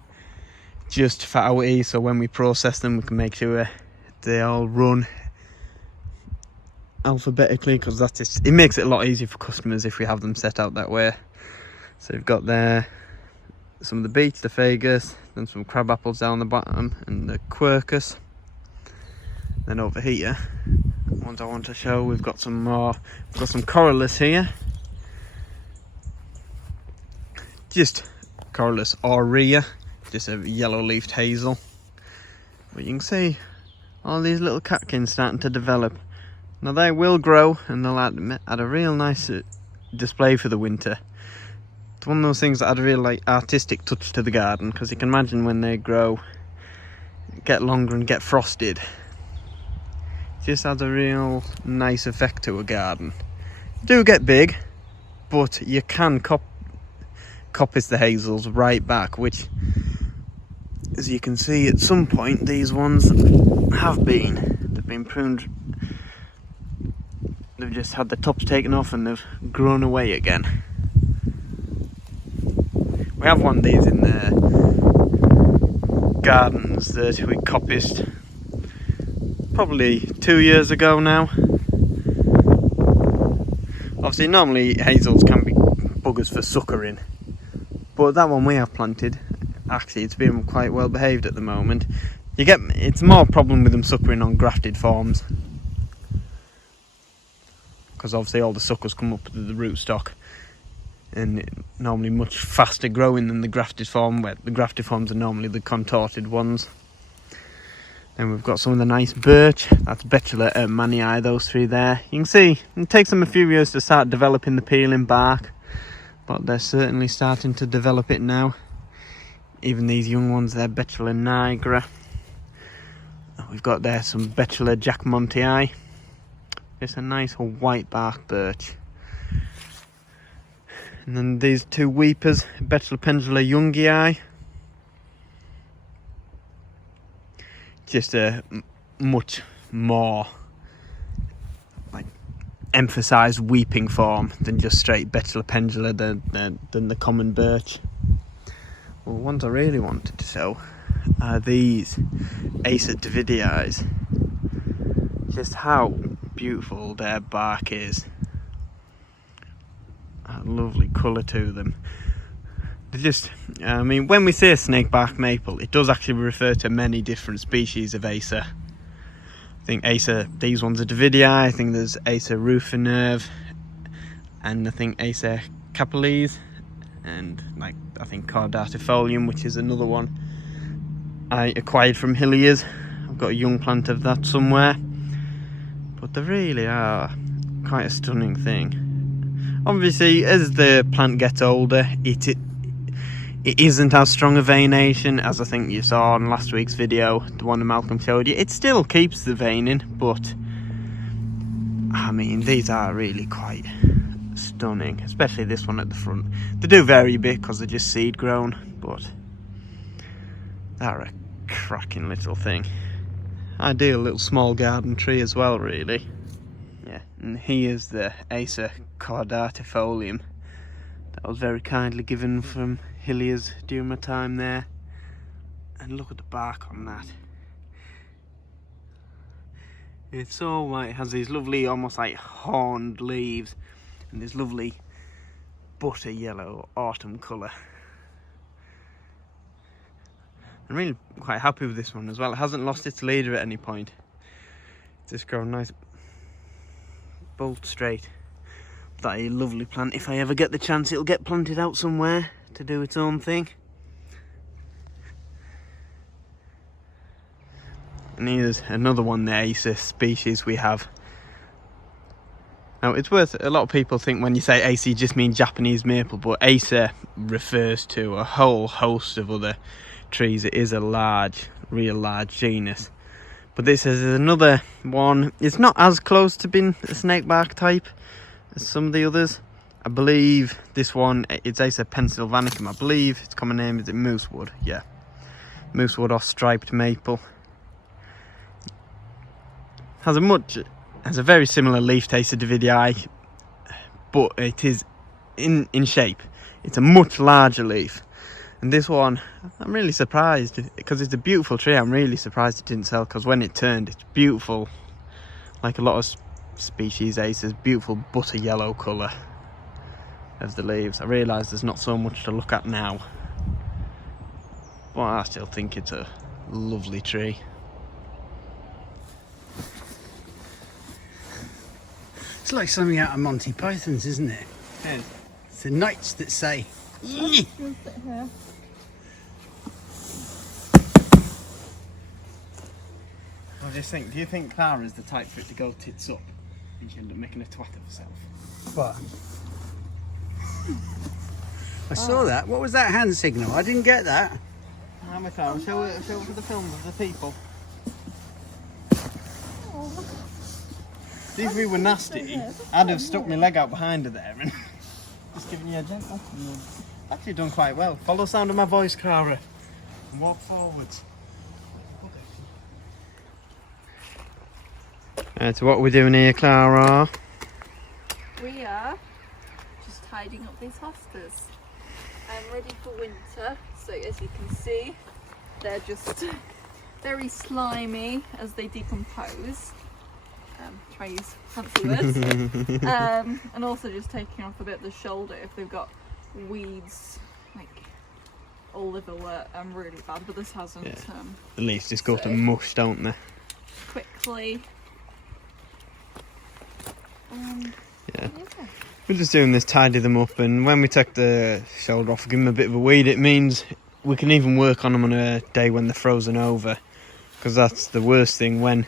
just for our ease, so when we process them we can make sure they all run alphabetically, because it makes it a lot easier for customers if we have them set out that way. So we've got there some of the beets, the fagus, then some crab apples down the bottom, and the quercus. Then over here, ones I want to show, we've got some more. We've got some Corylus here, just Corylus Aurea, just a yellow-leafed hazel. But you can see all these little catkins starting to develop. Now they will grow and they'll add a real nice display for the winter. It's one of those things that add a real artistic touch to the garden, because you can imagine when they grow, get longer and get frosted, it just adds a real nice effect to a garden. Do get big, but you can coppice the hazels right back, which, as you can see, at some point these ones they've been pruned. They've just had the tops taken off and they've grown away again. We have one of these in the gardens that we coppiced probably 2 years ago now. Obviously normally hazels can be buggers for suckering, but that one we have planted, actually it's been quite well behaved at the moment. It's more problem with them suckering on grafted forms, because obviously all the suckers come up to the rootstock, and normally much faster growing than the grafted form, where the grafted forms are normally the contorted ones. Then we've got some of the nice birch, that's Betula manii, those three there. You can see it takes them a few years to start developing the peeling bark, but they're certainly starting to develop it now. Even these young ones there, Betula nigra. We've got there some Betula jackmontii. It's a nice white bark birch. And then these two weepers, Betula pendula youngii. Just a much more emphasised weeping form than just straight Betula pendula than the common birch. Well, ones I really wanted to show are these Acer Davidii. Just how beautiful their bark is. A lovely colour to them. They're just, I mean, when we say snakebark maple, it does actually refer to many different species of Acer. I think Acer, these ones are Davidii, I think there's Acer rufinerve, and I think Acer capillalis, and I think Cordatifolium, which is another one I acquired from Hilliers. I've got a young plant of that somewhere. But they really are quite a stunning thing. Obviously, as the plant gets older, it isn't as strong a veination as I think you saw on last week's video, the one that Malcolm showed you. It still keeps the veining, but I mean, these are really quite stunning, especially this one at the front. They do vary a bit because they're just seed grown, but they're a cracking little thing. Ideal little small garden tree as well, really. Yeah, and here's the Acer Cordatifolium that was very kindly given from Hilliers during my time there. And look at the bark on that. It's so white, it has these lovely, almost like horned leaves, and this lovely butter yellow autumn colour. I'm really quite happy with this one as well. It hasn't lost its leader at any point. It's just grown nice, bolt straight. That is a lovely plant. If I ever get the chance, it'll get planted out somewhere to do its own thing. And here's another one, the Acer species we have. Now, it's worth, a lot of people think when you say Acer you just mean Japanese maple, but Acer refers to a whole host of other trees. It is a large, real large genus. But this is another one. It's not as close to being a snakebark type as some of the others. I believe this one, it's Acer pennsylvanicum. I believe its common name is moosewood. Yeah, moosewood or striped maple. Has a very similar leaf to Acer davidii, but it is in shape. It's a much larger leaf. And this one, I'm really surprised, because it's a beautiful tree. I'm really surprised it didn't sell, because when it turned, it's beautiful. Like a lot of species Acers, beautiful butter yellow colour of the leaves. I realise there's not so much to look at now, but I still think it's a lovely tree. It's like something out of Monty Python's, isn't it? Yeah. It's the knights that say, "Yee." I just think, do you think Clara's the type for it to go tits up and she end up making a twat of herself? What? I saw that. What was that hand signal? I didn't get that. Clara, show it to the film of the people. See, if we were nasty, I'd have stuck my leg out behind her there and just given you a gentle. Actually done quite well. Follow the sound of my voice, Clara, and walk forwards. So what we're doing here, Clara? We are just tidying up these hostas. I'm ready for winter, so as you can see, they're just very slimy as they decompose. Try use fancy words. And also just taking off a bit of the shoulder if they've got weeds like all liverwort really bad, but this hasn't. Yeah. At least just go to mush, don't they? Quickly. Yeah. We're just doing this, tidy them up, and when we take the shoulder off, give them a bit of a weed. It means we can even work on them on a day when they're frozen over, because that's the worst thing, when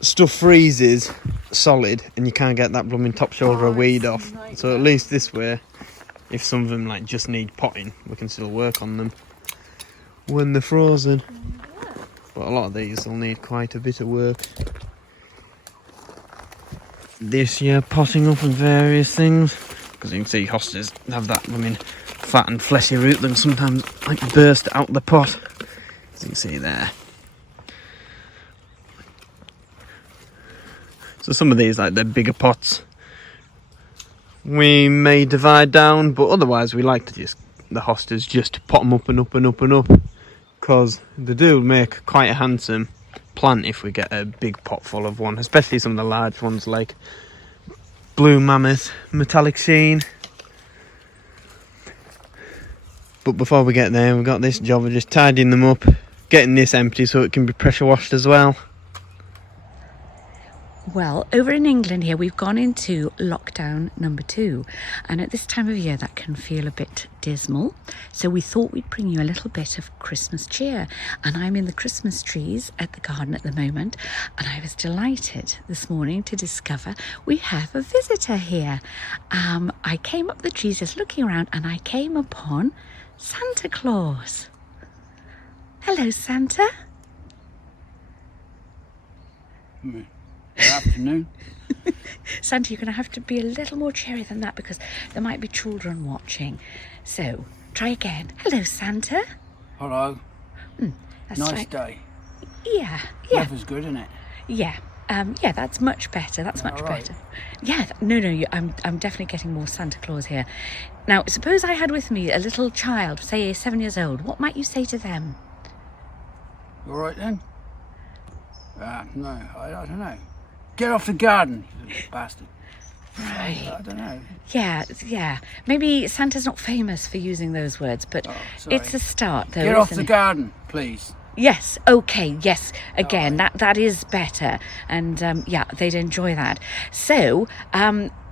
stuff freezes solid and you can't get that blooming top shoulder of weed off. So at least this way, if some of them like just need potting, we can still work on them when they're frozen. But a lot of these will need quite a bit of work. This year, potting up and various things, because you can see hostas have that blooming fat and fleshy root that sometimes like burst out the pot, as you can see there. So some of these, like the bigger pots, we may divide down, but otherwise we like to just, the hostas, just pot them up and up and up and up, because they do make quite a handsome plant if we get a big pot full of one, especially some of the large ones like blue mammoth, metallic sheen. But before we get there, we've got this job of just tidying them up, getting this empty so it can be pressure washed as well. Well, over in England here, we've gone into lockdown number 2, and at this time of year that can feel a bit dismal, so we thought we'd bring you a little bit of Christmas cheer. And I'm in the Christmas trees at the garden at the moment, and I was delighted this morning to discover we have a visitor here. I came up the trees just looking around, and I came upon Santa Claus. Hello, Santa. Good afternoon. Santa, you're going to have to be a little more cheery than that, because there might be children watching. So, try again. Hello, Santa. Hello. That's Nice right. day. Yeah. Weather's good, isn't it? Yeah. Yeah, that's much better. That's much right. better. Yeah, no, I'm definitely getting more Santa Claus here. Now, suppose I had with me a little child, say 7 years old. What might you say to them? You all right then? No, I don't know. Get off the garden, you little bastard. Right. I don't know. Yeah. Maybe Santa's not famous for using those words, but sorry. it's a start, though. Get off isn't the it? garden, please. Yes, okay, yes, again, that is better, and yeah, they'd enjoy that. So,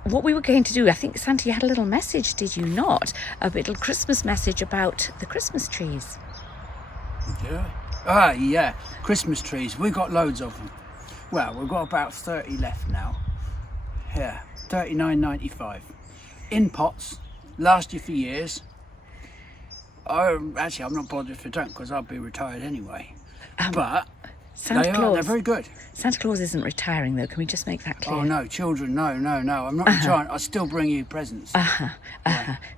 what we were going to do, I think, Santa, you had a little message, did you not? A little Christmas message about the Christmas trees. Yeah. Yeah, Christmas trees, we got loads of them. Well, we've got about 30 left now. Yeah, $39.95. In pots, last you for years. Actually, I'm not bothered if I don't, because I'll be retired anyway. But Santa They're Claus. very good. Santa Claus isn't retiring though. Can we just make that clear? Oh no, children, no. I'm not retiring. I still bring you presents.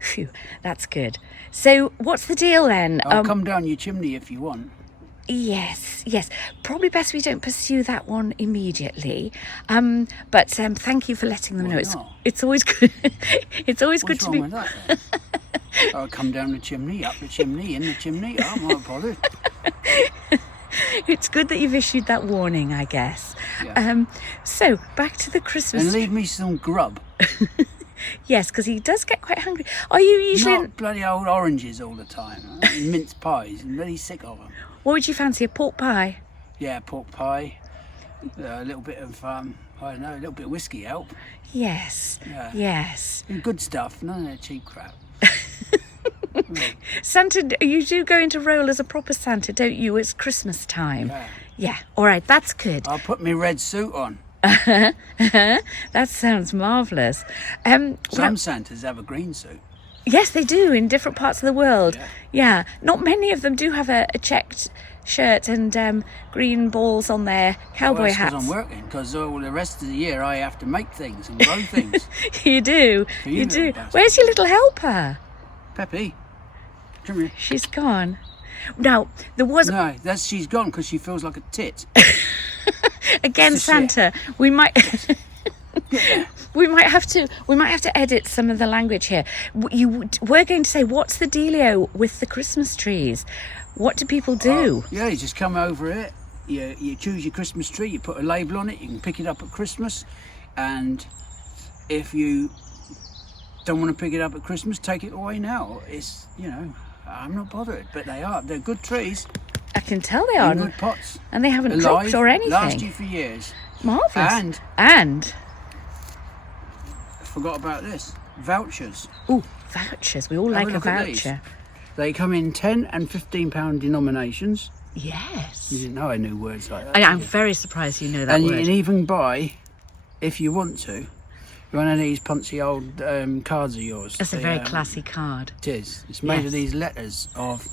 Phew, that's good. So what's the deal then? I'll come down your chimney if you want. Yes. Probably best we don't pursue that one immediately. But thank you for letting them Why know. not? It's always good. It's always good What's to wrong be. with that? Then? I'll come down the chimney, up the chimney, in the chimney. I'm not bothered. It's good that you've issued that warning, I guess. Yeah. So back to the Christmas. And leave me some grub. Yes, because he does get quite hungry. Are you usually? Not bloody old oranges all the time. And mince pies. I'm really sick of them. What would you fancy? A pork pie? Yeah, pork pie. A little bit of I don't know, a little bit of whiskey help. Yes. Yeah. Yes. And good stuff. None of that cheap crap. Santa, you do go into role as a proper Santa, don't you? It's Christmas time. Yeah. All right, that's good. I'll put my red suit on. That sounds marvellous. Some Santas have a green suit. Yes, they do in different parts of the world. Yeah. Not many of them do have a checked shirt and green balls on their cowboy hats. Because I'm working, because all the rest of the year I have to make things and grow things. You do. For You you do. little bastard. Where's your little helper? Peppy, come here. She's gone. Now, there was No, she's gone because she feels like a tit. again It's a shit. Santa. We might we might have to edit some of the language here. We're going to say, what's the dealio with the Christmas trees? What do people do? Yeah, you just come over it. You choose your Christmas tree. You put a label on it. You can pick it up at Christmas, and if you don't want to pick it up at Christmas, take it away now. It's I'm not bothered, but they're good trees. I can tell they are, In good pots. and they haven't Alive, dropped or anything. Last you for years. Marvellous. And I forgot about this. Vouchers. Ooh, vouchers. We all like a look at these. voucher. They come in £10 and £15 denominations. Yes. You didn't know I knew words like that. I'm very surprised you know that And you word. can even buy, if you want to, one of these punchy old cards of yours. That's a very classy card. It is. It's made Yes. of these letters of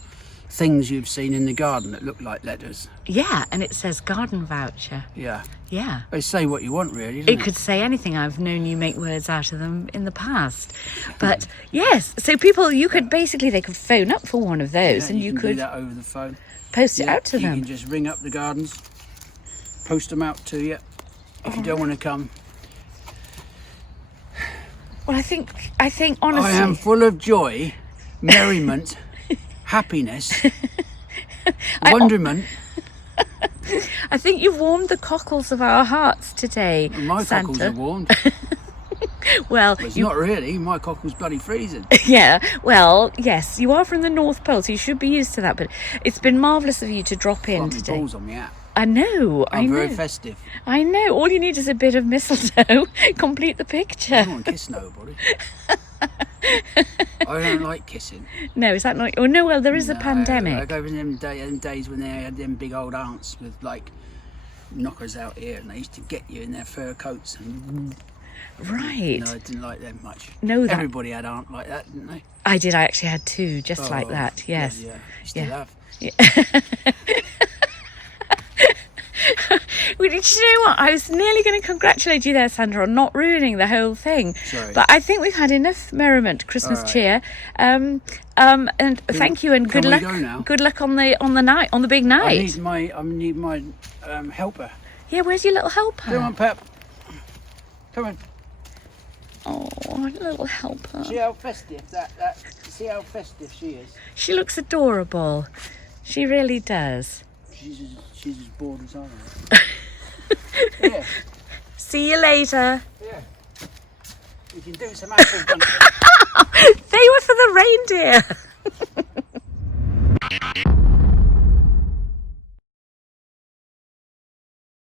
things you've seen in the garden that look like letters. Yeah, and it says garden voucher. Yeah. Yeah. They say what you want, really, doesn't It could say anything. I've known you make words out of them in the past. But yes, so they could phone up for one of those, Yeah, and you you can could do that over the phone. post it out to you them. can just ring up the gardens, post them out to you. If you don't want to come, Well, I think honestly, I am full of joy, merriment, happiness, wonderment. I think you've warmed the cockles of our hearts today, My Santa. cockles are warmed. Well, It's not really. My cockle's bloody freezing. yeah. Well, yes, you are from the North Pole, so you should be used to that. But it's been marvellous of you to drop in Got my today. balls on me hat. I know. I'm I know. very festive. I know. All you need is a bit of mistletoe. Complete the I picture. don't want to kiss nobody. I don't like kissing. No, is that not? Oh no. Well, there is a No, pandemic. I go in them days when they had them big old aunts with like knockers out here, and they used to get you in their fur coats. And Right. no, I didn't like them much. No, that Everybody had aunt like that, didn't they? I did. I actually had two, just like Oh, that. Yes. Yeah, you still Yeah. have. Well, do you know what? I was nearly going to congratulate you there, Sandra, on not ruining the whole thing. Sorry. But I think we've had enough merriment, Christmas All right. cheer. And thank you, and good can we luck. go now? Good luck on the night, on the big night. I need my helper. Yeah, where's your little helper? Come on, Pep. Come on. Oh, little helper. See how festive See how festive she is. She looks adorable. She really does. She's as bored as I am. Yeah, See you later. yeah. We can do some apple bunting. They were for the reindeer.